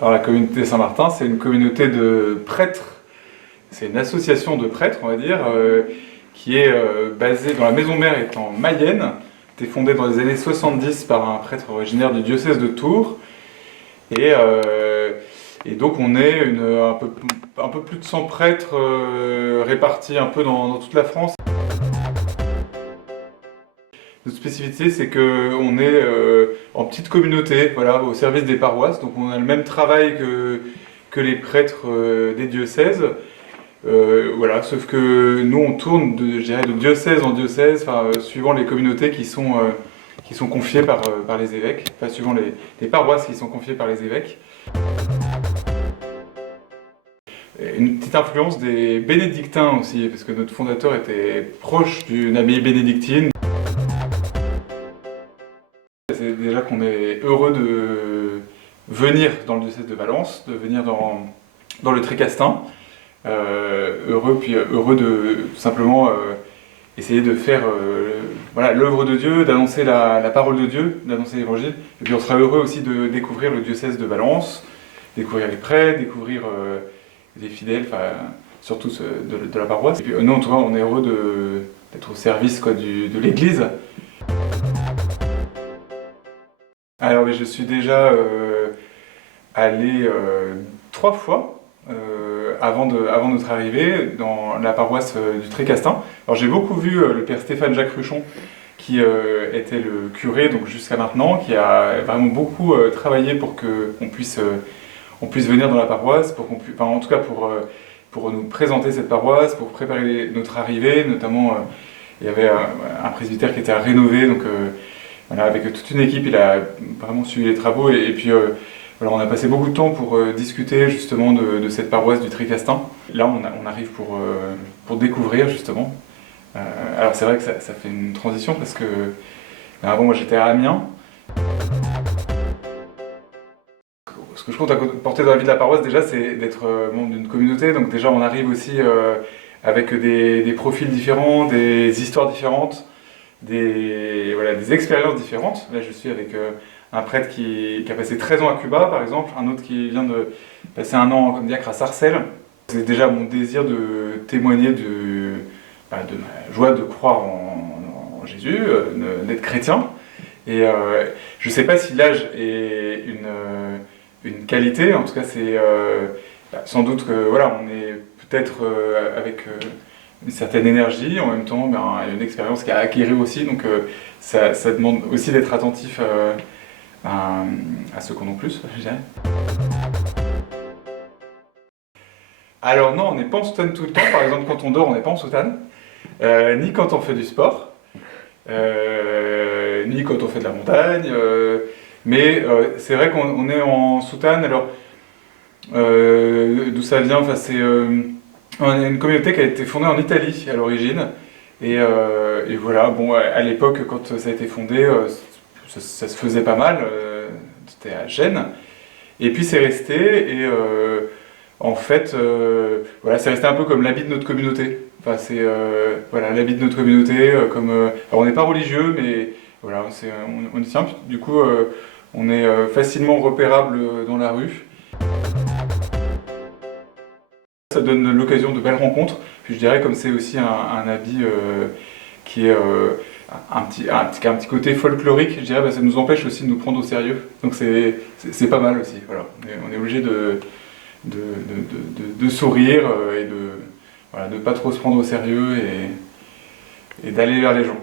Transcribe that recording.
Alors la communauté Saint-Martin, c'est une communauté de prêtres, c'est une association de prêtres, on va dire, qui est basée dans la maison mère est en Mayenne, été fondée dans les années 70 par un prêtre originaire du diocèse de Tours. Et, et donc on est un peu plus de 100 prêtres répartis un peu dans toute la France. Notre spécificité, c'est qu'on est en petite communauté, voilà, au service des paroisses. Donc on a le même travail que les prêtres des diocèses. Voilà, sauf que nous on tourne je dirais, de diocèse en diocèse, suivant les communautés qui sont confiées par les évêques, enfin suivant les paroisses qui sont confiées par les évêques. Une petite influence des bénédictins aussi, parce que notre fondateur était proche d'une abbaye bénédictine. C'est déjà qu'on est heureux de venir dans le diocèse de Valence, de venir dans le Tricastin. Heureux de tout simplement essayer de faire voilà, l'œuvre de Dieu, d'annoncer la parole de Dieu, d'annoncer l'évangile. Et puis on sera heureux aussi de découvrir le diocèse de Valence, découvrir les prêtres, découvrir les fidèles, surtout de la paroisse. Et puis nous en tout cas on est heureux d'être au service de l'Église. Alors je suis déjà allé 3 fois avant notre arrivée dans la paroisse du Tricastin. Alors j'ai beaucoup vu le père Stéphane Jacques Ruchon qui était le curé donc jusqu'à maintenant, qui a vraiment beaucoup travaillé pour qu'on puisse venir dans la paroisse, en tout cas pour nous présenter cette paroisse, pour préparer notre arrivée, notamment il y avait un presbytère qui était à rénover, donc voilà, avec toute une équipe, il a vraiment suivi les travaux et puis voilà, on a passé beaucoup de temps pour discuter justement de cette paroisse du Tricastin. Là, on arrive pour découvrir justement. Alors c'est vrai que ça fait une transition parce que avant moi j'étais à Amiens. Ce que je compte apporter dans la vie de la paroisse déjà, c'est d'être membre d'une communauté. Donc déjà on arrive aussi avec des profils différents, des histoires différentes, des expériences différentes. Là je suis avec un prêtre qui a passé 13 ans à Cuba par exemple, un autre qui vient de passer 1 an comme diacre à Sarcelles. C'est déjà mon désir de témoigner de ma joie de croire en Jésus, d'être chrétien. Et je ne sais pas si l'âge est une qualité, en tout cas c'est sans doute que voilà, on est peut-être avec une certaine énergie, en même temps il y a une expérience qui a acquérir aussi, donc ça demande aussi d'être attentif à ceux qu'on en plus, je dirais. Alors non, on n'est pas en soutane tout le temps, par exemple quand on dort on n'est pas en soutane, ni quand on fait du sport, ni quand on fait de la montagne, mais c'est vrai qu'on est en soutane. Alors d'où ça vient, on est une communauté qui a été fondée en Italie à l'origine, et voilà, bon, à l'époque quand ça a été fondé, ça se faisait pas mal, c'était à Gênes, et puis c'est resté, et en fait, voilà, c'est resté un peu comme l'habit de notre communauté. Enfin, c'est voilà, l'habit de notre communauté, alors on n'est pas religieux, mais voilà, on y tient, du coup on est facilement repérable dans la rue. Ça donne l'occasion de belles rencontres, puis je dirais comme c'est aussi un habit qui est un petit côté folklorique, je dirais, ça nous empêche aussi de nous prendre au sérieux, donc c'est pas mal aussi, voilà. On est obligé de sourire et de ne pas trop se prendre au sérieux et d'aller vers les gens.